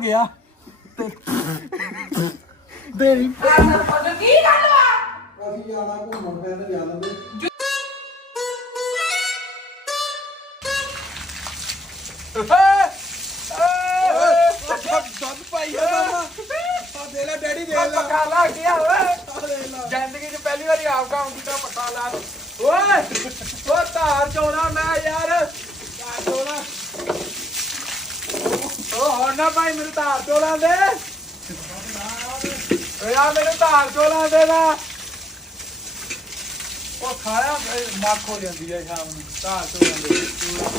ਗਿਆ। ਤੇ ਤੇਰੀ ਕੀ ਗੱਲ ਵਾ ਅਸੀਂ ਜਾਣਾ ਘੁੰਮਣ ਫਿਰਨ ਜਾਣਾ ਤੇ ਦੁੱਧ ਪਾਈ ਆ ਆ ਦੇ ਲੈ ਡੈਡੀ ਦੇ ਲੈ ਪੱਕਾ ਲੱਗ ਗਿਆ ਓਏ ਦੇ ਲੈ ਜ਼ਿੰਦਗੀ 'ਚ ਪਹਿਲੀ ਵਾਰੀ ਆਪ ਕੰਮ ਕੀਤਾ ਪੱਕਾ ਲਾ ਓਏ ਓ ਧਾਰ ਚੋਣਾ ਮੈਂ ਯਾਰ ਧਾਰ ਚੋਣਾ ਓ ਹੁਣ ਨਾ ਭਾਈ, ਮੈਨੂੰ ਧਾਰ ਚੋਲਾਂ ਦੇ ਓ ਯਾਰ ਮੈਨੂੰ ਧਾਰ ਚੋਲਾ ਦੇ ਨਾ। ਉਹ ਖਾਇਆ ਮੱਖ ਹੋ ਜਾਂਦੀ ਹੈ ਸ਼ਾਮ ਨੂੰ। ਧਾਰ ਚੋਲਾ ਦੇ ਚੋਲਾ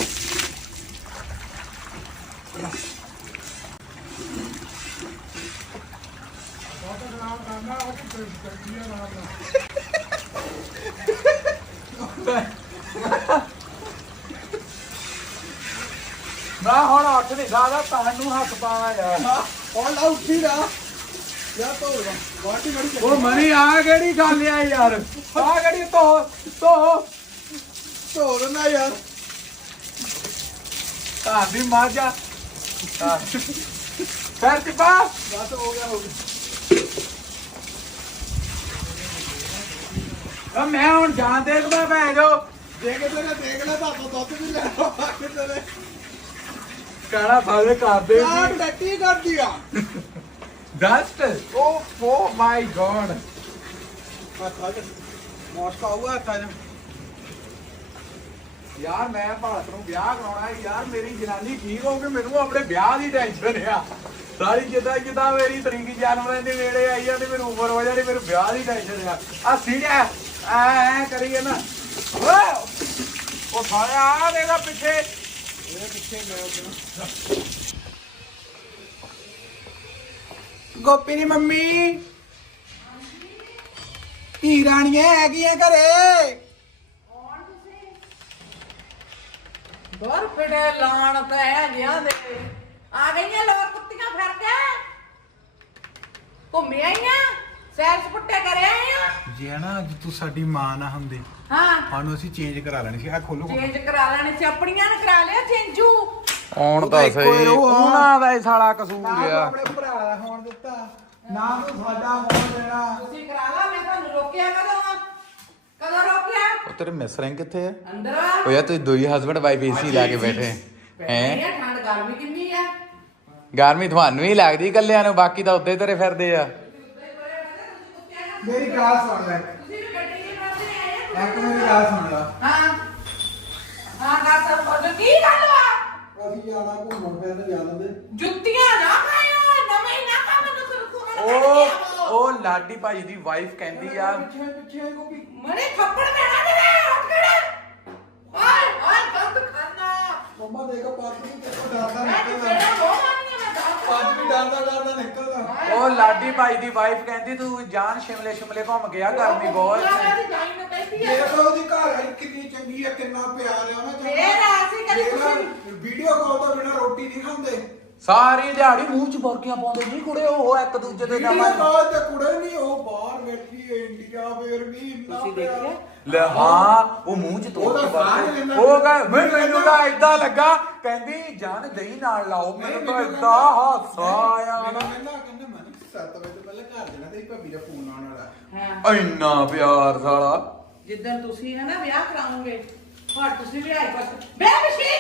ਮੈਂ ਹੁਣ ਉੱਠ ਨਹੀਂ ਸਕਦਾ ਤੁਹਾਨੂੰ ਹੱਥ ਪਾਵਾਂ ਯਾਰ ਹੁਣ ਲਾ ਉੱਠੀ ਰਾ ਯਾ ਤੋੜ ਵਾ ਵਾਟੀ ਮੜੀ ਉਹ ਮਨੀ ਆ ਕਿਹੜੀ ਗੱਲ ਆ ਯਾਰ? ਆ ਕਿਹੜੀ ਧੋ ਧੋ। ਤੋੜ ਨਾ ਯਾਰ। ਤਾਂ ਦੀ ਮਾਜਾ ਫਿਰ ਟਿਪਾ ਬਸ ਹੋ ਗਿਆ ਹੋ ਗਿਆ। ਮੈਂ ਹੁਣ ਜਾਣ ਦੇਖਦਾ ਭੈਣ ਜੋ ਦੇਖ ਲੈ ਨਾ ਦੇਖ ਲੈ ਤਾਂ ਦੁੱਧ ਵੀ ਲੈ ਆ ਕਿਤੇ ਨੇ ਕਾਣਾ ਫਾਦੇ ਕਰਦੇ ਆ ਟੱਟੀ ਕਰਦੀ ਆ? ਡਸਟ ਓ ਓ ਮਾਈ ਗॉड ਹੱਥਾਂ 'ਚ ਮੋਸਕਾ ਹੱਥਾਂ 'ਚ। ਯਾਰ ਮੈਂ ਭਾਰਤ ਨੂੰ ਵਿਆਹ ਕਰਾਉਣਾ ਹੈ। ਯਾਰ ਮੇਰੀ ਜਨਾਨੀ ਠੀਕ ਹੋ ਕੇ ਮੈਨੂੰ ਆਪਣੇ ਵਿਆਹ ਦੀ ਟੈਨਸ਼ਨ ਆ। ਸਾਰੀ ਜਿੱਦਾਂ ਜਿੱਦਾਂ ਮੇਰੀ ਤਰੀਕ ਜਨਮ ਦੇ ਨੇੜੇ ਆਈ ਆ ਤੇ ਮੈਨੂੰ ਉਮਰ ਹੋ ਜਾਣੀ ਮੈਨੂੰ ਵਿਆਹ ਦੀ ਟੈਨਸ਼ਨ ਆ। ਆ ਸੀੜਿਆ ਐ ਐ ਕਰੀਏ ਨਾ। ਓਏ! ਉਹ ਸਾਲਿਆ ਆ ਪਿੱਛੇ। ਮੈਂ ਗੋਪੀ ਦੀ ਮੰਮੀ। ਧੀ ਰਾਣੀਆਂ ਹੈਗੀਆਂ ਘਰੇ। ਦੋਰ ਪਿੜੇ ਲਾਣ ਤੇ ਹੈ ਜਿਆਂ ਦੇ ਆ ਗਈਆਂ ਲੋਕ ਕੁੱਤੀਆਂ ਫਿਰ ਕੇ। ਘੁੰਮੇ ਆਈਆਂ? ਸੈਰ ਸਪੁੱਟੇ ਕਰੇ ਆਈਆਂ ਜੇ ਨਾ ਅੱਜ ਤੂੰ ਸਾਡੀ ਮਾਂ ਨਾ ਹੁੰਦੀ ਹਾਂ। ਸਾਨੂੰ ਅਸੀਂ ਚੇਂਜ ਕਰਾ ਲੈਣੀ ਸੀ। ਆ ਖੋਲੋ ਚੇਂਜ ਕਰਾ ਲੈਣੇ ਸੀ ਆਪਣੀਆਂ ਨੇ ਕਰਾ ਲਿਆ ਚੇਂਜੂ। ਆਉਣ ਤਾਂ ਸਹੀ। ਉਹਨਾਂ ਦਾ ਹੀ ਸਾਲਾ ਕਸੂਰ ਨਾ ਤੂੰ ਆ। ਆਪਣੇ ਭਰਾ ਦਾ ਹੋਣ ਦਿੱਤਾ। ਨਾ ਤੂੰ ਸਾਡਾ ਹੋਣ ਦੇਣਾ। ਤੁਸੀਂ ਕਰਾ ਲਾ ਮੈਂ ਤੁਹਾਨੂੰ ਰੋਕਿਆ ਕਦੋਂ ਆ? ਕਦੋਂ ਰੋਕਿਆ? ਉਹ ਤੇਰੇ ਮਿਸ ਰੈਂਕ ਕਿੱਥੇ ਆ? ਅੰਦਰ ਆ। ਉਹ ਯਾਰ ਤੁਸੀਂ ਦੋਈ ਹਸਬੰਡ ਵਾਈਫ ਏਸੀ ਲਾ ਕੇ ਬੈਠੇ। ਹੈ? ਹੈ ਠੰਡ ਗਰਮੀ ਕਿੰਨੀ ਆ? ਗਰਮੀ ਤੁਹਾਨੂੰ ਹੀ ਲੱਗਦੀ ਇਕੱਲਿਆਂ ਨੂੰ ਬਾਕੀ ਤਾਂ ਉੱਤੇ ਤੇਰੇ ਫਿਰਦੇ ਆ। ਮੇਰੀ ਗੱਲ ਸੁਣ ਲੈ। ਤੁਸੀਂ ਵੀ ਗੱਡੀ ਦੇ ਪਾਸੇ ਆਏ ਇੱਕ ਮੇਰੀ ਗੱਲ ਸੁਣ ਲੈ। ਹਾਂ। ਹਾਂ ਗੱਲ ਸਭ ਬੋਲ ਕੀ ਗੱਲ ਵਾ? ਅਸੀਂ ਜਾਣਾ ਘੁੰਮਣ ਫਿਰਨ ਜਾਣਾ ਤੇ ਜੁੱਤੀਆਂ ਨਾ ਖਾਇਓ ਨਵੇਂ ਨਾ ਖਾ ਮੈਨੂੰ ਸੁਰਖੂ ਉਹ ਉਹ ਲਾਡੀ ਭਾਈ ਦੀ ਵਾਈਫ ਕਹਿੰਦੀ ਆ। ਪਿੱਛੇ ਪਿੱਛੇ ਗੋਪੀ ਮਰੇ ਥੱਪੜ ਦੇਣਾ ਤੇਰੇ ਉੱਠ ਖੜੇ ਓਏ ਓਏ ਗੰਦ ਖਾਨਾ ਮੰਮਾ ਦੇਖ ਵੀ ਤੇ ਡਰਦਾ ਨਿਕਲਦਾ ਵੀ ਡਰਦਾ ਡਰਦਾ ਨਿਕਲਦਾ ਉਹ ਲਾਡੀ ਭਾਈ ਦੀ ਵਾਈਫ ਕਹਿੰਦੀ ਤੂੰ ਜਾਨ ਸ਼ਿਮਲੇ ਸ਼ਿਮਲੇ ਘੁੰਮ ਗਿਆ ਗਰਮੀ ਬਹੁਤ ਹੈ ਦੀ ਜਾਈ ਨੂੰ ਕਹਿੰਦੀ ਦੇਖ ਆ ਲਓ ਉਹਦੀ ਘਰ ਵਾਲੀ ਕਿੰਨੀ ਚੰਗੀ ਆ ਕਿੰਨਾ ਪਿਆਰ ਆ ਉਹਨਾਂ ਫੇਰ ਅਸੀਂ ਕਦੇ ਤੁਸੀਂ ਵੀਡੀਓ ਕਾਲ ਤੋਂ ਬਿਨਾ ਰੋਟੀ ਨਹੀਂ ਖਾਂਦੇ ਸਾਰੀ ਦਿਹਾੜੀ ਮੂੰਹ 'ਚ ਬੁਰਕੀਆਂ ਪਾਉਂਦੇ ਨਹੀਂ ਕੁੜੇ ਉਹ ਇੱਕ ਦੂਜੇ ਦੇ ਵੀਡੀਓ ਨਾਲ ਕਾਲ ਤੇ ਕੁੜੇ ਨਹੀਂ ਉਹ ਬਾਹਰ ਬੈਠੀ ਹੈ ਇੰਡੀਆ ਫੇਰ ਵੀ ਇੰਨਾ ਤੁਸੀਂ ਪਿਆਰ। ਦੇਖਿਆ? ਲੈ ਹਾਂ ਉਹ ਮੂੰਹ 'ਚ ਤੋੜ ਕੇ ਸਾਹ। ਲੈਂਦਾ। ਉਹ ਕਹ ਮੈਨੂੰ ਤਾਂ ਇਦਾਂ ਲੱਗਾ ਕਹਿੰਦੀ ਜਾਨ ਦਹੀਂ ਨਾਲ ਲਾਓ ਮੈਨੂੰ ਤਾਂ ਇਦਾਂ ਹਾਸਾ ਆਇਆ ਮੈਨੂੰ ਨਾ ਕਹਿੰਦਾ ਕਹਿੰਦਾ 7 ਵਜੇ ਤੋਂ ਪਹਿਲਾਂ ਘਰ ਜਾਣਾ ਤੇਰੀ ਭਾਬੀ ਦਾ ਫੋਨ ਆਉਣ ਵਾਲਾ। ਹਾਂ। ਇੰਨਾ ਪਿਆਰ ਸਾਲਾ। ਜਿੱਦਣ ਤੁਸੀਂ ਹੈ ਨਾ ਵਿਆਹ ਕਰਾਉਂਗੇ ਪਰ ਤੁਸੀਂ ਵਿਆਹ ਕਰ ਮੈਂ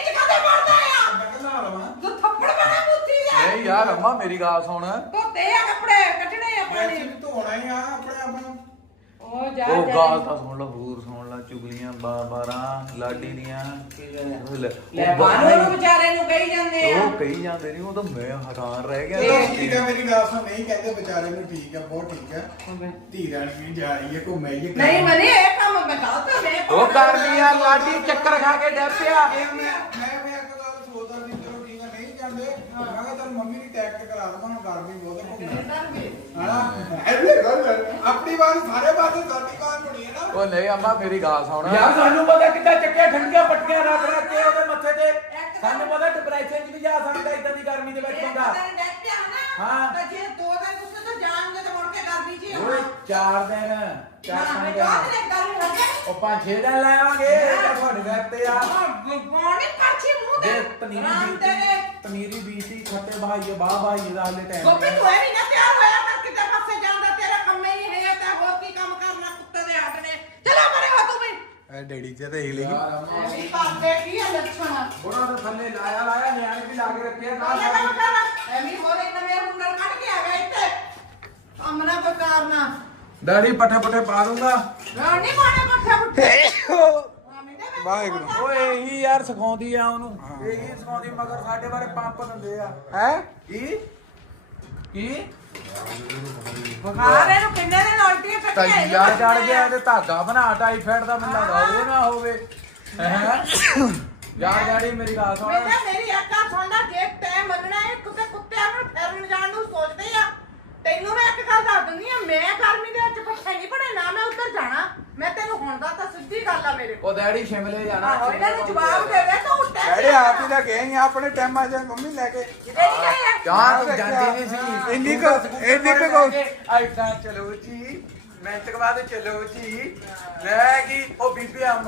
ਚ ਕਦੇ ਮਰਦਾ ਆ। ਮੈਂ ਕਹਿੰਦਾ ਲਵਾਂ। ਤੂੰ ਥੱਪੜ ਬਣਾ ਮੁੱਤੀ ਦਾ ਨਹੀਂ ਯਾਰ ਅੰਮਾ ਮੇਰੀ ਗੱਲ ਸੁਣ। ਧੋਤੇ ਆ ਕੱਪੜੇ ਕੱਢਣੇ ਆ ਪਾਣੀ। ਤੂੰ ਧੋਣਾ ਹੀ ਆ ਆਪਣੇ ਆਪ ਨੂੰ। ਉਹ ਜਾ ਉਹ ਗੱਲ ਤਾਂ ਸੁਣ ਲਓ ਹੋਰ 12 ਲਾਡੀ ਦੀਆਂ ਲੈ ਬਾਨੋ ਨੂੰ ਵਿਚਾਰੇ ਨੂੰ ਕਹੀ ਜਾਂਦੇ ਆ। ਉਹ ਕਹੀ ਜਾਂਦੇ ਨਹੀਂ ਉਹ ਤਾਂ ਮੈਂ ਹੈਰਾਨ ਰਹਿ ਗਿਆ। ਚਲੋ ਠੀਕ ਹੈ ਮੇਰੀ ਗੱਲ ਸੁਣ ਨਹੀਂ ਕਹਿੰਦੇ ਵਿਚਾਰੇ ਨੂੰ ਠੀਕ ਆ ਬਹੁਤ ਠੀਕ ਆ ਧੀ ਰਾਣੀ ਵੀ ਜਾ ਰਹੀ ਹੈ ਘੁੰਮਈਏ ਨਹੀਂ ਮਨੇ ਇਹ ਕੰਮ ਬਤਾਓ ਤਾਂ ਮੈਂ ਉਹ ਕਰ ਲਿਆ ਲਾਡੀ ਚੱਕਰ ਖਾ ਕੇ ਡੱਪਿਆ ਮੈਂ ਜਾਂਦੇ ਮੈਂ ਕਿਹਾ ਚੱਲ ਮੰਮੀ ਦੀ ਟੈਕਟ ਕਰਾ ਦਵਾਂ ਹੁਣ ਗਰਮੀ ਬਹੁਤ ਹੈ ਘੁੰਮਣ ਹਾਂ? ਐਵੇਂ ਗੱਲ ਹੈ। ਆਪਣੀ ਬਾਤ ਸਾਰੇ ਪਾਸੇ ਸਾਡੀ ਬਾਤ ਬਣੀ ਹੈ ਨਾ। ਉਹ ਨਹੀਂ ਅੰਮਾ ਮੇਰੀ ਗੱਲ ਸੁਣ। ਯਾਰ ਸਾਨੂੰ ਪਤਾ ਕਿੱਦਾਂ ਚੱਕਿਆ ਠੰਡੀਆਂ ਪੱਟੀਆਂ ਰੱਖ ਰੱਖ ਕੇ ਉਹਦੇ ਮੱਥੇ ਤੇ। ਸਾਨੂੰ ਪਤਾ ਡਿਪਰੈਸ਼ਨ 'ਚ ਵੀ ਜਾ ਸਕਦਾ ਇਦਾਂ ਦੀ ਗਰਮੀ ਦੇ ਵਿੱਚ ਬੰਦਾ। ਹਾਂ ਹਾਂ। ਤਾਂ ਜੇ ਦੋ ਦਿਨ ਤੁਸੀਂ ਤਾਂ ਜਾਣਗੇ ਤਾਂ ਮੁੜ ਕੇ ਗਰਮੀ ਜੀ ਓਏ ਚਾਰ ਦਿਨ ਚਾਰ ਹਾਂ ਪੰਜ ਮੈਂ ਦਿਨ ਕਹਾਂ ਤੇ ਗਰਮੀ ਹੋ ਜਾਏ ਉਹ ਪੰਜ ਛੇ ਦਿਨ ਲਾਵਾਂਗੇ ਇਹ ਤੁਹਾਡੇ ਘਰ ਤੇ ਆ ਗੋਣੀ ਪਰਚੀ ਮੂੰਹ ਦੇ ਦੇ ਪਨੀਰੀ ਰਾਮ ਬੀਤੀ ਤੇਰੇ। ਪਨੀਰੀ ਬੀਤੀ ਖੱਟੇ ਭਾਈਏ ਬਾਹ ਭਾਈਏ ਦਾ ਹਲੇ ਟਾਈਮ ਗੋਪੀ ਤੂੰ ਇਹ ਵੀ ਨਾ ਤਿਆਰ ਹੋਇਆ ਕਰ ਕਿਤੇ ਪਾਸੇ ਜਾਂਦਾ ਤੇਰਾ ਕੰਮ ਹੀ ਇਹ ਹੈ ਤੇ ਹੋਰ ਕੀ ਕੰਮ ਕਰਨਾ ਕੁੱਤੇ ਦੇ ਹੱਥ ਨੇ ਚਲੋ ਪਰੇ ਹੋ ਤੂੰ ਵੀ। ਐ ਡੈਡੀ ਚ ਤੇ ਹੀ ਐਵੇਂ ਕਰਦੇ ਕੀ ਹੈ ਲੱਛਣ। ਉਹਨਾਂ ਦੇ ਥੱਲੇ ਲਾਇਆ ਲਾਇਆ ਨਿਆਣੇ ਵੀ ਲਾ ਕੇ ਰੱਖਿਆ ਨਾ ਕਾਹਦਾ ਕੰਮ ਕਰ। ਐਵੇਂ ਹੋਰ ਇੱਕ ਨਵੇਂ ਹੁਨਰ ਕੱਢ ਕੇ ਆ ਗਿਆ ਇੱਥੇ। ਕੰਮ ਨਾ ਕੋਈ ਕਰਨਾ ਡੈਡੀ ਪੱਠੇ ਪੱਠੇ ਪਾ ਦੂੰਗਾ। ਨਹੀਂ ਪਾਣੇ ਪੱਠੇ ਪੁੱਠੇ। ਵਾਹਿਗੁਰੂ। ਓਏ ਇਹੀ ਯਾਰ ਸਿਖਾਉਂਦੀ ਆ ਉਹਨੂੰ। ਇਹੀ ਸਿਖਾਉਂਦੀ ਮਗਰ ਸਾਡੇ ਬਾਰੇ ਪੰਪ ਦਿੰਦੇ ਆ। ਹੈ? ਕੀ? ਕੀ? ਬੁਖਾਰ ਇਹਨੂੰ ਕਿੰਨੇ ਦਿਨ ਉਲਟੀਆਂ ਕੱਟੀਆਂ ਤਈਆ ਚੜ ਗਿਆ ਤੇ ਧਾਗਾ ਬਣਾ ਟਾਈਫਾਇਡ ਦਾ ਮੈਨੂੰ ਲੱਗਦਾ ਉਹ ਨਾ ਹੋਵੇ। ਹੈ? ਯਾਰ ਡੈਡੀ ਮੇਰੀ ਗੱਲ ਸੁਣ। ਬੇਟਾ ਮੇਰੀ ਅੱਖਾਂ ਸੁਣਦਾ ਜੇ ਤੈ ਮੰਨਣਾ ਹੈ ਕੁੱਤੇ ਕੁੱਤਿਆਂ ਨੂੰ ਫਿਰਨ ਜਾਣ ਨੂੰ ਸੋਚਦੇ ਆ। ਤੈਨੂੰ ਮੈਂ ਇੱਕ ਗੱਲ ਦੱਸ ਦਿੰਦੀ ਆ ਮੈਂ ਗਰਮੀ ਦੇ ਵਿੱਚ ਪੱਠੇ ਨਹੀਂ ਪੜੇ ਨਾ ਮੈਂ ਉੱਧਰ ਜਾਣਾ। ਮੈਂ ਤੈਨੂੰ ਹੁਣ ਦਾ ਤਾਂ ਸਿੱਧੀ ਗੱਲ ਆ ਮੇਰੇ ਕੋਲ। ਉਹ ਡੈਡੀ ਸ਼ਿਮਲੇ ਜਾਣਾ ਆਹੋ ਇਹਨਾਂ ਨੂੰ ਜਵਾਬ ਦੇਵੇ ਤਾਂ ਉੱਤੇ ਡੈਡੀ ਆਪ ਹੀ ਤਾਂ ਗਏ ਸੀ ਆਪਣੇ ਟਾਈਮਾਂ 'ਚ ਮੰਮੀ ਲੈ ਕੇ। ਨਹੀਂ ਯਾਰ ਤੂੰ ਜਾਂਦੀ ਨਹੀਂ ਸੀ ਇੰਨੀ ਕੁ- ਇੰਨੀ ਕੁ ਗੱਲ- ਆਈਟਾਂ ਚਲੋ ਜੀ। ਮਿੰਟ ਕੇ ਬਾਅਦ ਚਲੋ ਜੀ। ਲੈ ਕੀ ਉਹ ਬੀਬੀ ਆ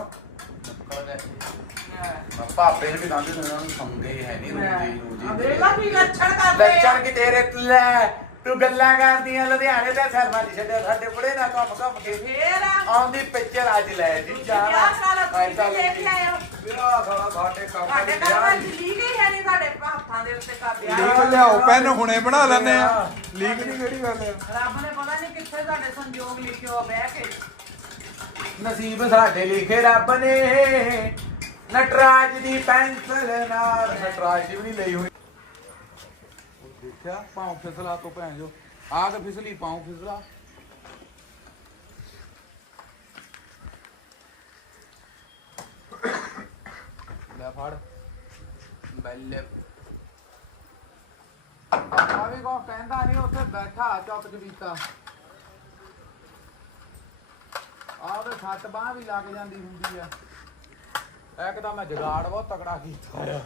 ਪਾਪੇ ਨੇ ਵੀ ਦੰਦ ਨੂੰ ਸੰਗੇ ਹੈ। ਨਹੀਂ ਰੋਜੀ ਰੋਜੀ ਲੱਛਣ ਕਰਦੇ ਲੱਚਣ ਆ। ਕੀ ਤੇਰੇ ਲੈ। ਤੂੰ ਗੱਲਾਂ ਕਰਦੀਆਂ ਲੁਧਿਆਣੇ ਦਾ ਸਰਮਾ ਨਹੀਂ ਛੱਡਿਆ ਸਾਡੇ ਬੁੜੇ ਦਾ ਕੰਮ ਕੰਮ ਕੇ ਫੇਰ? ਆਉਂਦੀ ਪਿਕਚਰ ਅੱਜ ਲੈ ਜੀ ਵਿਆਹ ਸਾਰਾ ਤੁਸੀਂ ਤੇ ਦੇਖ ਲਿਆਇਓ। ਵਿਆਹ ਸਾਲਾ ਸਾਡੇ ਕੰਮ ਸਾਡੇ ਘਰ ਵਿੱਚ ਲੀਕ ਹੀ ਹੈ ਨਹੀਂ ਸਾਡੇ ਹੱਥਾਂ ਦੇ ਉੱਤੇ ਕਾ ਵਿਆਹ ਲੀਕ ਲਿਆਓ ਪੈਨ ਹੁਣੇ ਬਣਾ ਲੈਣੇ ਆ। ਲੀਕ ਨਹੀਂ ਕਿਹੜੀ ਗੱਲ ਆ। ਰੱਬ ਨੇ ਪਤਾ ਨਹੀਂ ਕਿੱਥੇ ਸਾਡੇ ਸੰਜੋਗ ਲਿਖਿਓ ਬਹਿ ਕੇ। ਨਸੀਬ ਸਾਡੇ ਲਿਖੇ ਰੱਬ ਨੇ। ਨਟਰਾਜ ਦੀ ਪੈਨਸਲ ਨਾਲ ਨਟਰਾਜ ਵੀ ਨਹੀਂ ਲਈ ਹੋਈ। ਦੇਖਿਆ ਪਾਉ ਫਿਸਲਾ ਤੋਂ ਭੈਣ ਜੋ। ਆ ਕੇ ਫਿਸਲੀ, ਪਾਉ ਫਿਸਲਾ। ਲੈ ਫੜ। ਬੱਲੇ। ਆ ਵੀ ਕੋ ਕਹਿੰਦਾ ਨਹੀਂ ਉੱਥੇ ਬੈਠਾ ਚੁੱਪ ਚਪੀਤਾ। ਆਹ ਤੇ ਛੱਟ ਬਾਹ ਵੀ ਲੱਗ ਜਾਂਦੀ ਹੁੰਦੀ ਆ। ਇੱਕ ਤਾਂ ਮੈਂ ਜਗਾੜ ਬਹੁਤ ਤਕੜਾ ਕੀਤਾ ਆ।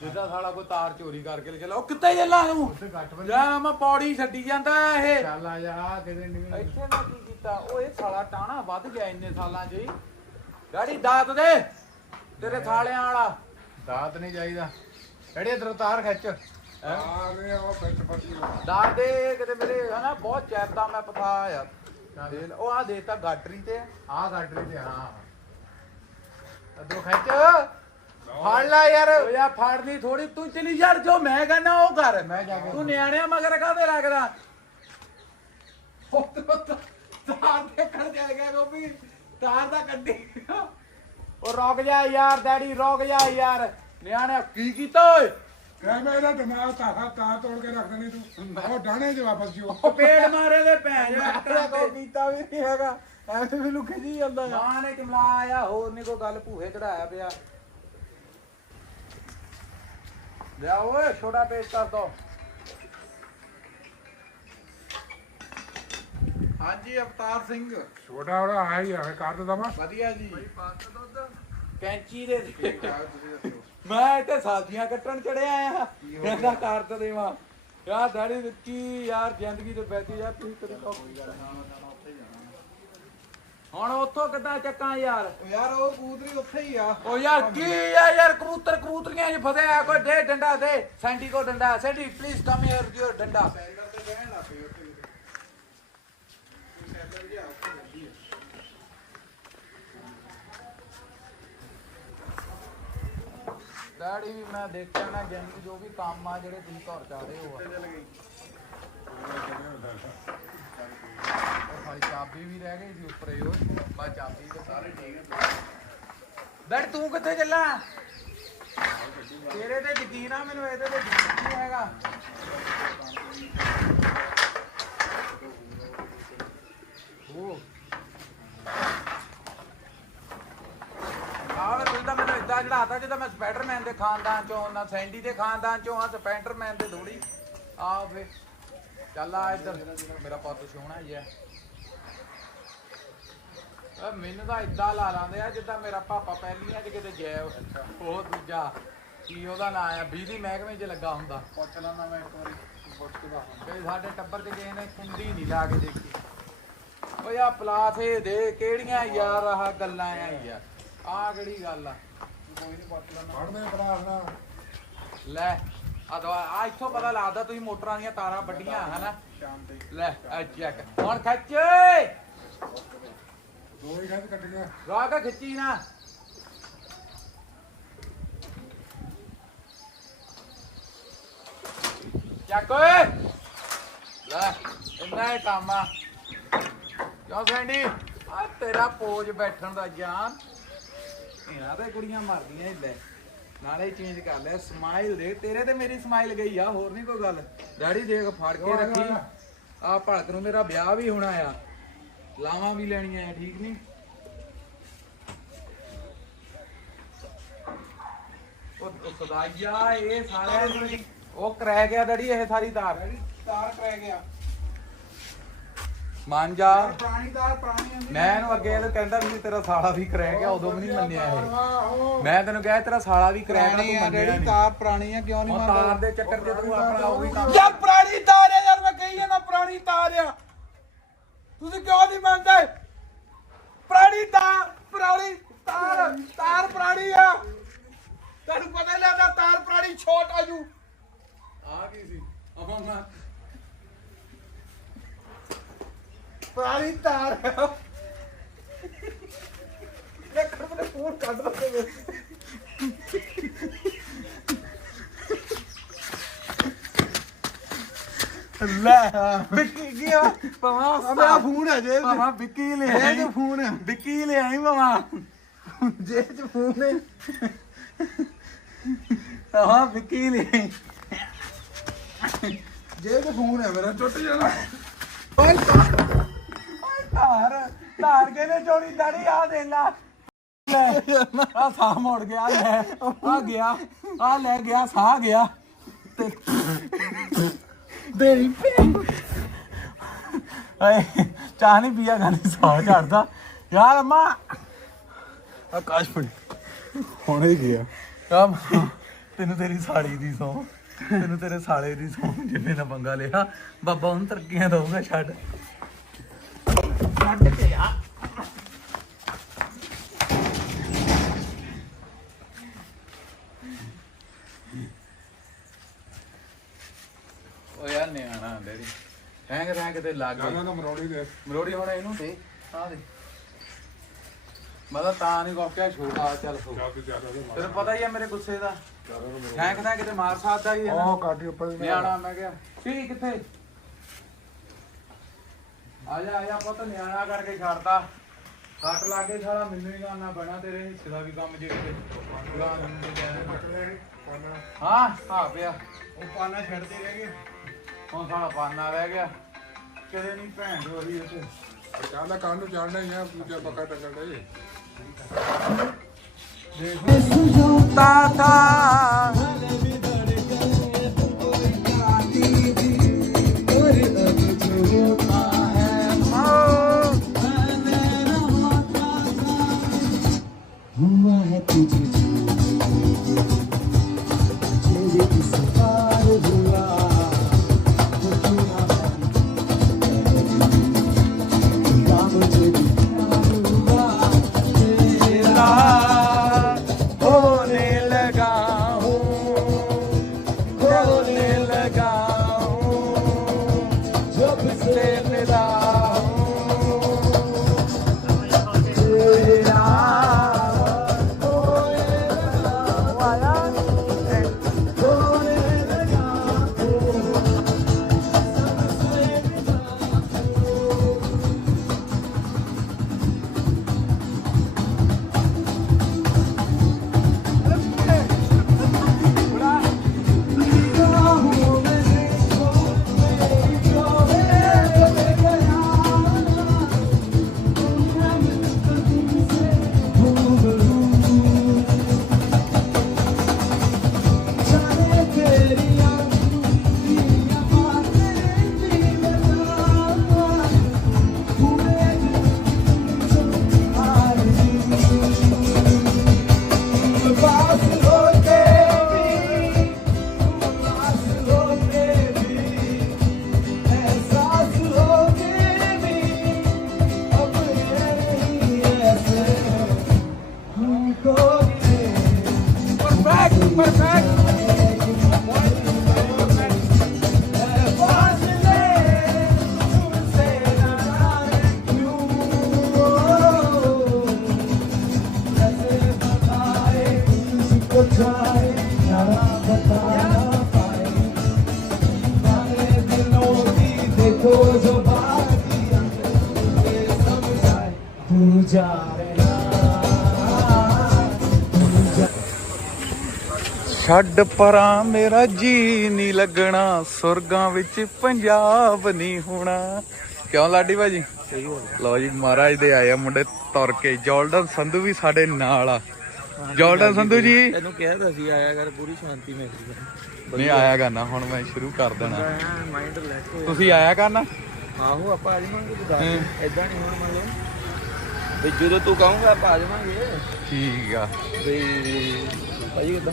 ਜਿੱਦਾਂ ਸਾਲਾ ਕੋਈ ਤਾਰ ਚੋਰੀ ਕਰਕੇ ਲੈ ਚਲਾ। ਉਹ ਕਿੱਥੇ ਚੱਲਾ ਤੂੰ? ਜਾ ਮੈਂ ਪੌੜੀ ਛੱਡੀ ਜਾਂਦਾ ਇਹ। ਚੱਲ ਆ ਜਾ ਕਿਤੇ ਨਹੀਂ ਇੱਥੇ ਮੈਂ ਕੀ ਕੀਤਾ? ਉਹ ਇਹ ਸਾਲਾ ਟਾਣਾ ਵੱਧ ਗਿਆ ਇੰਨੇ ਸਾਲਾਂ 'ਚ ਹੀ। ਗਾੜੀ ਦਾਤ ਦੇ। ਤੇਰੇ ਥਾਲਿਆਂ ਵਾਲਾ। ਦਾਤ ਨਹੀਂ ਚਾਹੀਦਾ। ਡੈਡੀ ਇਧਰ ਤਾਰ ਖਿੱਚ। ਹੈਂ? ਆ ਗਏ ਉਹ ਵਿੱਚ ਫਸੀ ਦਾਤ ਦੇ ਕਿਤੇ ਮੇਰੇ ਹਨਾ ਬਹੁਤ ਚੈਤਾ ਮੈਂ ਪਥਾ ਯਾਰ ਦੇ ਲੈ- ਉਹ ਆ ਦੇਤਾ ਗਾਟਰੀ ਤੇ ਆ। ਗੱਡਰੀ ਤੇ ਹਾਂ। ਇਧਰੋਂ ਖਿੱਚ। ਫੜ ਲੈ ਯਾਰ। ਓ ਯਾਰ ਫੜਨੀ ਥੋੜੀ ਤੂੰ ਚਲੀ ਯਾਰ ਜੋ ਮੈਂ ਕਹਿੰਦਾ ਉਹ ਕਰ। ਮੈਂ ਜਾ ਕੇ ਤੂੰ ਨਿਆਣਿਆਂ ਮਗਰ ਕਾਹਦੇ ਲੱਗਦਾ? ਉਹ ਤਾਂ ਤਾਰ ਤੇ ਖੜ ਜਾਏਗਾ ਗੋਪੀ। ਤਾਰ ਦਾ ਕੱਢੀ। ਉਹ ਰੁਕ ਜਾ ਯਾਰ ਡੈਡੀ ਰੁਕ ਜਾ ਯਾਰ। ਨਿਆਣਿਆ ਕੀ ਕੀਤਾ ਓਏ? ਕਹਿ ਮੈਂ ਇਹਦਾ ਦਿਮਾਗ ਤਾਹਾ ਤਾਂ ਤੋੜ ਕੇ ਰੱਖ ਦੇਣੀ ਤੂੰ। ਉਹ ਡਾਣੇ 'ਚ ਵਾਪਸ ਜਿਓ ਉਹ। ਪੇੜ ਮਾਰੇ ਦੇ ਭੈਣ ਮੈਂ ਕੋ ਕੀਤਾ ਵੀ ਨਹੀਂ ਹੈਗਾ। ਐਵੇਂ ਮੈਨੂੰ ਖਿਜੀ ਜਾਂਦਾ। ਆ ਮਾਂ ਨੇ ਕਿਮਲਾ ਆਇਆ ਹੋਰ ਨਹੀਂ ਕੋਈ ਗੱਲ ਭੂਹੇ ਚੜਾਇਆ ਪਿਆ। ਲਿਆ ਓਏ ਛੋਟਾ ਪੇਚ ਕਰ ਦੋ। ਹਾਂਜੀ ਅਵਤਾਰ ਸਿੰਘ। ਛੋਟਾ ਉਹਦਾ ਆ ਹੀ ਆ ਕਰ ਦਿੰਦਾ ਮੈਂ ਵਧੀਆ ਜੀ। ਕੈਂਚੀ ਦੇ ਦੇ। ਮੈਂ ਇੱਥੇ ਸਬਜ਼ੀਆਂ ਕੱਟਣ ਚੜਿਆ ਆ। ਕਹਿੰਦਾ ਕਰ ਤੇ ਦੇਵਾਂ। ਯਾਰ ਦਾੜੀ ਦਿੱਤੀ ਯਾਰ ਜ਼ਿੰਦਗੀ ਤੇ ਬੈਠੀ ਯਾਰ ਤੁਸੀਂ ਕਰੀ ਹੁਣ ਉੱਥੋਂ ਕਿੱਦਾਂ ਚੱਕਾਂ ਯਾਰ? ਉਹ ਯਾਰ ਉਹ ਕੂਦਰੀ ਉੱਥੇ ਹੀ ਆ। ਓ ਯਾਰ ਕੀ ਆ ਯਾਰ ਕਬੂਤਰ ਕਬੂਤਰੀਆਂ 'ਚ ਫਸਿਆ ਕੋਈ ਦੇ ਡੰਡਾ ਦੇ ਸੈਂਡੀ ਕੋ ਡੰਡਾ Sandy please come here your danda. Centre ਤੇ ਬਹਿਣ ਲੱਗ ਪਈ ਉੱਥੇ ਕਿਤੇ। ਸੈਂਟਰ ਜਿਹਾ ਉੱਥੇ ਲੱਗੀ ਆ। ਡੈਡੀ ਵੀ ਮੈਂ ਦੇਖਿਆ ਨਾ ਜ਼ਿੰਦਗੀ ਜੋ ਵੀ ਕੰਮ ਆ ਜਿਹੜੇ ਤੁਸੀਂ ਘਰ ਚ ਆ ਰਹੇ ਹੋ ਆ। ਉਹ ਚਾਬੀ ਵੀ ਰਹਿ ਗਈ ਸੀ ਉੱਪਰ ਹੀ ਉਹ। ਬਾ ਚਾਬੀ ਤੇ ਸਾਰੇ ਠੀਕ ਹੈ ਡੈਡ ਤੂੰ ਕਿੱਥੇ ਚੱਲਾ? ਤੇਰੇ ਤੇ ਯਕੀਨ ਆ, ਮੈਨੂੰ ਇਹਦੇ ਤੇ ਯਕੀਨ ਨਹੀਂ ਹੈਗਾ। ਉਹ ਆਹ, ਤੂੰ ਤਾਂ ਮੈਨੂੰ ਇਦਾਂ ਚੜਾਤਾ ਜਿੱਦਾਂ ਮੈਂ ਸਪਾਈਡਰਮੈਨ ਦੇ ਖਾਨਦਾਨ ਚੋਂ ਨਾ ਸੈਂਡੀ ਦੇ ਖਾਨਦਾਨ ਚੋਂ ਆ ਸਪਾਈਡਰਮੈਨ ਦੇ ਥੋੜੀ ਆ ਵੇ, ਚੱਲ ਆ ਇੱਧਰ। ਮੇਰਾ ਪੁੱਤ ਸੋਹਣਾ ਜਿਹਾ। ਆ ਮੈਨੂੰ ਤਾਂ ਇਦਾਂ ਲਾ ਲਾਂਦੇ ਆ ਜਿੱਦਾਂ ਮੇਰਾ ਪਾਪਾ ਪਹਿਲੀਆਂ ਚ ਕਿਤੇ ਗਿਆ ਉਹ ਦੂਜਾ ਕੀ ਉਹਦਾ ਨਾਂ ਆ? ਬਿਜਲੀ ਮਹਿਕਮੇ 'ਚ ਲੱਗਾ ਹੁੰਦਾ। ਪੁੱਛ ਲੈਣਾ ਮੈਂ ਇੱਕ ਵਾਰੀ ਪੁੱਛ ਕੇ ਦੱਸ ਤੇ ਸਾਡੇ ਟੱਬਰ 'ਚ ਕਿਸੇ ਨੇ ਕੁੰਡੀ ਨਹੀਂ ਲਾ ਕੇ ਦੇਖੀ। ਓਏ ਆ ਪਲਾਥੇ ਦੇ ਕਿਹੜੀਆਂ ਯਾਰ ਆਹ ਗੱਲਾਂ ਆ ਯਾਰ ਆ। ਕਿਹੜੀ ਗੱਲ ਆ? ਫੜਦੇ ਭਰਾ ਨਾ ਲੈ ਆ ਦਵਾ ਆ ਇੱਥੋਂ ਪਤਾ ਲੱਗਦਾ ਤੁਸੀਂ ਮੋਟਰਾਂ ਦੀਆਂ ਤਾਰਾਂ ਵੱਡੀਆਂ ਹਨਾ? ਲੈ ਆ ਚੈੱਕ। ਹੁਣ ਖਿੱਚ! ਓਏ ਦੋ ਹੀ ਖੱਤ ਕੱਟ ਗਿਆ। ਰਾਗਾ ਖਿੱਚੀ ਨਾ। ਚੱਕ ਓਏ। ਲੈ ਇੰਨਾ ਹੀ ਕੰਮ ਆ। ਕਿਉਂ ਸੈਂਡੀ ਆ ਤੇਰਾ ਪੋਜ ਬੈਠਣ ਦਾ ਜਾਨ। ਇਹਨਾਂ ਤੇ ਕੁੜੀਆਂ ਮਰਦੀਆਂ ਹਿੱਲੇ ਨਾਲੇ ਚੇਂਜ ਕਰ ਲੈ ਸਮਾਈਲ ਦੇ। ਤੇਰੇ ਤੇ ਮੇਰੀ ਸਮਾਈਲ ਗਈ ਆ। ਹੋਰ ਨਹੀਂ ਕੋਈ ਗੱਲ। ਡੈਡੀ ਦੇਖ ਫੜ ਕੇ ਰੱਖੀ। ਆ। ਭਲਕ ਨੂੰ ਮੇਰਾ ਵਿਆਹ ਵੀ ਹੋਣਾ ਆ। ਲਾਵਾਂ ਵੀ ਲੈਣੀਆਂ ਆ ਠੀਕ ਨਹੀਂ? ਉਹ ਉਹ ਸਦਾਈਆ ਇਹ ਸਾਲਿਆਂ ਨੂੰ ਉਹ ਕਰੈ ਗਿਆ ਡੈਡੀ ਇਹ ਸਾਰੀ ਤਾਰ ਤਾਰ ਪੈ ਗਿਆ। ਮੰਨ ਜਾ। ਪੁਰਾਣੀ ਤਾਰ ਪੁਰਾਣੀ ਆਂਦੀ ਮੈਂ ਇਹਨੂੰ ਅੱਗੇ ਇਹਨੂੰ ਕਹਿੰਦਾ ਵੀ ਤੇਰਾ ਸਾਲਾ ਵੀ ਕਰੈ ਗਿਆ ਉਦੋਂ ਵੀ ਨਹੀਂ ਮੰਨਿਆ ਇਹ। ਮੈਂ ਤੈਨੂੰ ਕਿਹਾ ਤੇਰਾ ਸਾਲਾ ਵੀ ਕਰੈ ਗਿਆ ਤੂੰ ਮੰਨਿਆ ਜਿਹੜੀ ਨਹੀਂ। ਤਾਰ ਪੁਰਾਣੀ ਆ ਕਿਉਂ ਨਹੀਂ ਮੰਨਦਾ? ਤਾਰ ਦੇ ਚੱਕਰ 'ਚ ਤੂੰ ਆਪਣਾ ਉਹ ਵੀ ਕੰਮ ਯਾਰ ਪੁਰਾਣੀ ਤਾਰ ਆ ਯਾਰ ਮੈਂ ਕਹੀ ਜਾਂਦਾ ਪੁਰਾਣੀ ਤਾਰ ਆ। ਤੁਸੀਂ ਕਿਉਂ ਨਹੀਂ ਮੰਨਦੇ? ਪੁਰਾਣੀ ਤਾਰ ਪੁਰਾਣੀ ਤਾਰ ਤਾਰ ਪੁਰਾਣੀ ਆ। ਤੁਹਾਨੂੰ ਪਤਾ ਨਹੀਂ ਲੱਗਦਾ ਤਾਰ ਪੁਰਾਣੀ ਛੋਟ ਆ ਜੂ। ਆ ਕੀ ਸੀ। ਅਮਾ ਮੈਂ ਪੁਰਾਣੀ ਤਾਰ ਦੇਖਣ ਮੈਨੂੰ ਫੋਨ ਕੱਢ ਲਵੇ ਲੈ ਵਿੱਕੀ ਗਿਆ ਪਵਾ ਮੇਰਾ ਫੋਨ ਹੈ ਜੇ ਪਵਾ ਵਿੱਕੀ ਲੈ ਇਹ ਜੋ ਫੋਨ ਹੈ ਵਿੱਕੀ ਲੈ ਆਈ ਪਵਾ ਜੇ ਚ ਫੋਨ ਹੈ ਪਵਾ ਵਿੱਕੀ ਲੈ ਆਈ ਜੇ ਚ ਫੋਨ ਹੈ ਮੇਰਾ ਟੁੱਟ ਜਾਣਾ। ਓਏ ਧਾਰ। ਧਾਰ। ਕੇ ਨੇ? ਚੋਰੀ ਦਾੜੀ ਆ ਦੇ ਲੈ। ਆ ਸਾਹ ਮੋੜ ਗਿਆ ਲੈ। ਆ ਗਿਆ। ਆ ਲੈ ਗਿਆ ਸਾਹ ਗਿਆ। ਤੇ ਦੇਰੀ ਏ ਚਾਹ ਨਹੀਂ ਪੀਆ ਗਾਣੀ ਸਾਹ ਚੜਦਾ ਯਾਰ ਅੰਮਾ ਆਕਾਸ਼ ਫੜ। ਹੁਣ ਹੀ ਗਿਆ। ਕੰਮ ਤੈਨੂੰ ਤੇਰੀ ਸਾੜੀ ਦੀ ਸੌ। ਤੈਨੂੰ ਤੇਰੇ ਸਾਲੇ ਦੀ ਸੌ ਜਿੰਨੇ ਨਾ ਪੰਗਾ ਲਿਆ। ਬਾਬਾ ਉਹਨੂੰ ਤਰੱਕੀਆਂ ਦਊਗਾ ਛੱਡ। ਛੱਡ ਕੇ ਆ ਓ ਯਾਰ ਨਿਆਣਾ ਡੈਡੀ ਹੈਂਗ ਰੈਂਗ ਤੇ ਲੱਗ ਜਾਨਾ ਤਾਂ ਮਰੋੜੀ ਦੇ। ਮਰੋੜੀ ਹੁਣ ਇਹਨੂੰ ਦੇ ਆ ਦੇ ਮਤਲਬ ਤਾਂ ਨਹੀਂ ਕੋਕਿਆ ਛੋਟਾ ਚੱਲ ਸੋ ਜ਼ਿਆਦਾ ਦੇ ਤੈਨੂੰ ਪਤਾ ਹੀ ਆ ਮੇਰੇ ਗੁੱਸੇ ਦਾ। ਫੈਂਕਦਾ ਕਿਤੇ ਮਾਰ ਸਕਦਾ ਹੀ ਉਹ ਕਾਟੀ ਉੱਪਰ ਦੀ ਨਿਆਣਾ ਮੈਂ ਕਿਹਾ ਠੀਕ ਕਿੱਥੇ? ਆ ਜਾ ਆ ਜਾ ਪੁੱਤ ਨਿਆਣਾ ਕਰਕੇ ਛੱਡਦਾ ਸੱਟ ਲੱਗੇ ਸਾਲਾ ਮੈਨੂੰ ਹੀ ਕਰਨਾ ਪੈਣਾ ਤੇਰੇ ਹਿੱਸੇ ਦਾ ਵੀ ਕੰਮ ਜੇ ਕਿਤੇ। ਹਾਂ ਆ ਪਿਆ। ਉਹ ਪਾਣਾ ਛੱਡਦੇ ਰਹਿ ਗਏ। ਹੁਣ ਸਾਲਾ ਪਾਨਾ ਰਹਿ ਗਿਆ। ਨਹੀਂ ਭੈਣ ਹੋਰੀ ਉੱਥੇ। ਚਾਹਦਾ ਕੰਨ ਨੂੰ ਚੜਨਾ ਹੀ ਆ ਦੂਜਾ ਪੱਕਾ ਟੰਗਣ ਦੇ ਤਾਤਾ हुआ ਛੱਡ ਪਰਾਂ ਮੇਰਾ ਜੀ ਨਹੀਂ ਲੱਗਣਾ ਸੁਰਗਾਂ ਵਿੱਚ ਪੰਜਾਬ ਨਹੀਂ ਹੋਣਾ। ਕਿਉਂ ਲਾਡੀ ਭਾਜੀ? ਲਓ ਜੀ ਮਹਾਰਾਜ ਦੇ ਆਏ ਆ ਮੁੰਡੇ ਤੁਰ ਕੇ। ਜਾਰਡਨ ਸੰਧੂ ਵੀ ਸਾਡੇ ਨਾਲ ਆ। ਜਾਰਡਨ ਸੰਧੂ ਜੀ। ਤੈਨੂੰ ਕਿਹਾ ਤਾਂ ਸੀ ਆਇਆ ਕਰ ਪੂਰੀ ਸ਼ਾਂਤੀ ਮਿਲਦੀ ਨਹੀਂ ਆਇਆ ਕਰਨਾ ਹੁਣ ਮੈਂ ਸ਼ੁਰੂ ਕਰ ਦੇਣਾ। ਮਾਈਂਡ ਰਿਲੈਕਸ ਹੋ ਤੁਸੀਂ ਆਇਆ ਕਰਨਾ? ਆਹੋ ਆਪਾਂ ਆ ਜਾਵਾਂਗੇ ਦੱਸ ਇਦਾਂ ਨਹੀਂ ਹੁਣ ਮੰਨ ਲਓ ਵੀ ਜਦੋਂ ਤੂੰ ਕਹੂੰਗਾ ਆਪਾਂ ਆ ਜਾਵਾਂਗੇ। ਠੀਕ ਆ। ਵੀ ਭਾਈ ਕਿਦਾਂ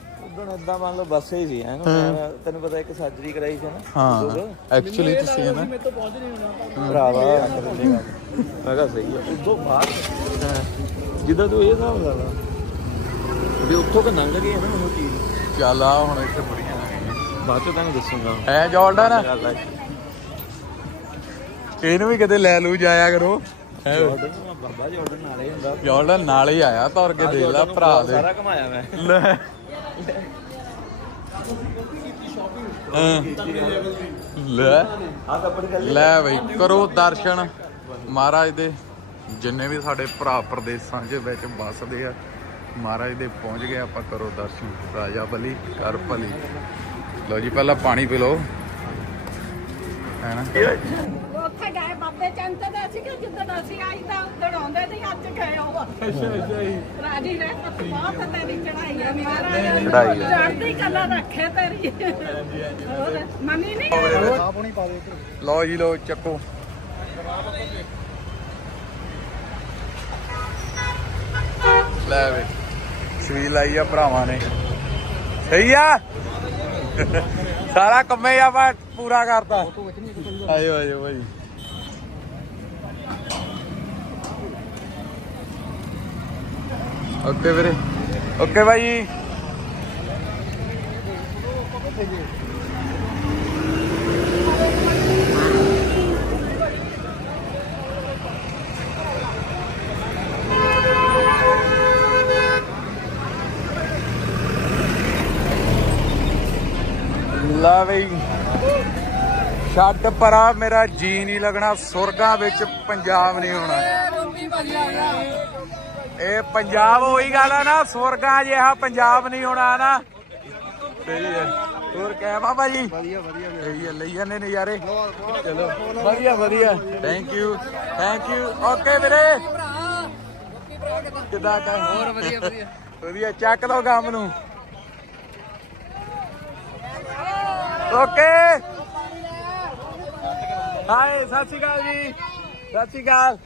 ਉਦੋਂ ਏਦਾਂ ਮੰਨ ਲਓ ਬੱਸੇ ਹੀ ਸੀ ਐਂ ਤੈਨੂੰ ਪਤਾ ਇੱਕ ਸਰਜਰੀ ਕਰਾਈ ਸੀ ਨਾ ਹਾਂ ਐਕਚੁਅਲੀ ਤੁਸੀਂ ਹੈ ਨਾ ਭਰਾਵਾ ਮੈਂ ਕਿਹਾ ਸਹੀ ਆ। ਉਦੋਂ ਬਾਅਦ ਜਿੱਦਾਂ ਤੂੰ ਇਹ ਹਿਸਾਬ ਲਾ ਲਾ ਵੀ ਉੱਥੋਂ ਕਿ ਗਈ ਹੈ ਨਾ ਉਹ ਚੀਜ਼। ਚੱਲ ਆ ਹੁਣ ਇੱਥੇ ਬੁੜੀਆਂ ਬਾਅਦ ਚ ਤੈਨੂੰ ਦੱਸੂਗਾ। ਐ ਜਾਰਡਨ ਇਹਨੂੰ ਵੀ ਕਿਤੇ ਲੈ ਲੂ ਜਾਇਆ ਕਰੋ। ਹੈਂ? ਜਾਰਡਨ ਨੂੰ ਬਾਬਾ ਜਾਰਡਨ ਨਾਲੇ ਹੁੰਦਾ। ਜਾਰਡਨ ਨਾਲ ਹੀ ਆਇਆ ਤੁਰ ਕੇ ਦੇਖ ਲੈ ਭਰਾ ਦੇ। ਸਾਰਾ ਕਮਾਇਆ ਮੈਂ। ਲੈ। ਹਾਂ। ਲੈ ਆ ਲੈ ਬਈ, ਕਰੋ ਦਰਸ਼ਨ। ਮਹਾਰਾਜ ਦੇ ਜਿੰਨੇ ਵੀ ਸਾਡੇ ਭਰਾ ਪ੍ਰਦੇਸ਼ਾਂ 'ਚ ਵਿੱਚ ਵੱਸਦੇ ਆ, ਮਹਾਰਾਜ ਦੇ ਪਹੁੰਚ ਗਏ, ਆਪਾਂ ਕਰੋ ਦਰਸ਼ਨ। ਰਾਜਾ ਬਲੀ, ਕਰ ਭਲੀ। ਲਓ ਜੀ, ਪਹਿਲਾਂ ਪਾਣੀ ਪੀ ਲਓ। ਹੈ ਨਾ ਗਏ ਬਾਬੇ ਚੰਦ ਤੇ ਅਸੀਂ ਕਿ ਜਿੱਦਣ ਅਸੀਂ ਆਈ ਤਾਂ ਉਦਣ ਆਉਂਦੇ ਨਹੀਂ ਅੱਜ ਗਏ ਉਹ। ਅੱਛਾ ਅੱਛਾ ਰਾਜੀ ਰਹਿ ਪੁੱਤ ਬਹੁਤ ਤੇਰੀ ਚੜਾਈ ਹੈ ਮਹਾਰਾਜ ਚੜ੍ਹਾਈ ਹੈ। ਚੜ੍ਹਦੀ ਕਲਾ ਰੱਖੇ ਤੇਰੀ। ਹੋਰ ਮੰਮੀ ਨਹੀਂ ਲਓ ਜੀ ਲਓ ਚੱਕੋ। ਲੈ ਵੇ ਸਵੀਲ ਆਈ ਆ ਭਰਾਵਾਂ ਨੇ। ਸਹੀ ਆ? ਸਾਰਾ ਕੰਮੇ ਆਪਾਂ ਪੂਰਾ ਕਰਤਾ। ਆਇਓ ਆਇਓ ਭਾਈ। ਓਕੇ ਵੀਰੇ। ਓਕੇ ਭਾਈ ਲਾ ਬਈ। ਛੱਡ ਪਰਾ, ਮੇਰਾ ਜੀ ਨਹੀਂ ਲੱਗਣਾ। ਸੁਰਗਾਂ ਵਿੱਚ ਪੰਜਾਬ ਨਹੀਂ ਹੋਣਾ। ਇਹ ਪੰਜਾਬ ਉਹੀ ਗੱਲ ਆ ਨਾ ਸੁਰਗਾਂ ਜਿਹਾ ਪੰਜਾਬ ਨਹੀਂ ਹੋਣਾ ਨਾ। ਸਹੀ ਹੈ। ਹੋਰ ਕਹਿ ਬਾਬਾ ਜੀ? ਵਧੀਆ ਵਧੀਆ। ਸਹੀ ਹੈ ਲਈ ਜਾਂਦੇ ਨਜ਼ਾਰੇ। ਚਲੋ। ਵਧੀਆ ਵਧੀਆ। Thank you thank you okay ਵੀਰੇ। ਕਿਦਾਂ ਕਰ ਹੋਰ ਵਧੀਆ ਵਧੀਆ। ਵਧੀਆ ਚੱਕ ਲਓ ਕੰਮ ਨੂੰ। ਓਕੇ ਹਾਏ ਸਤਿ ਸ਼੍ਰੀ ਅਕਾਲ ਜੀ। ਸਤਿ ਸ਼੍ਰੀ ਅਕਾਲ।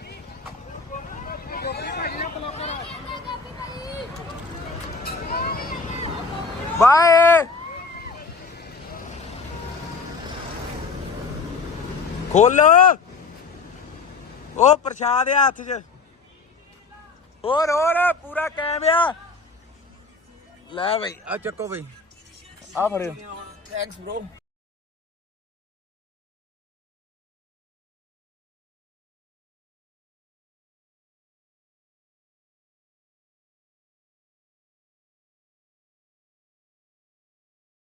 ਬਾਏ। ਖੋਲੋ। ਉਹ ਪ੍ਰਸ਼ਾਦ ਆ ਹੱਥ 'ਚ। ਹੋਰ ਹੋਰ, ਪੂਰਾ ਕਾਇਮ ਆ। ਲੈ ਬਈ, ਆ ਚੱਕੋ ਬਈ। ਆ ਫੜਿਓ। Thanks bro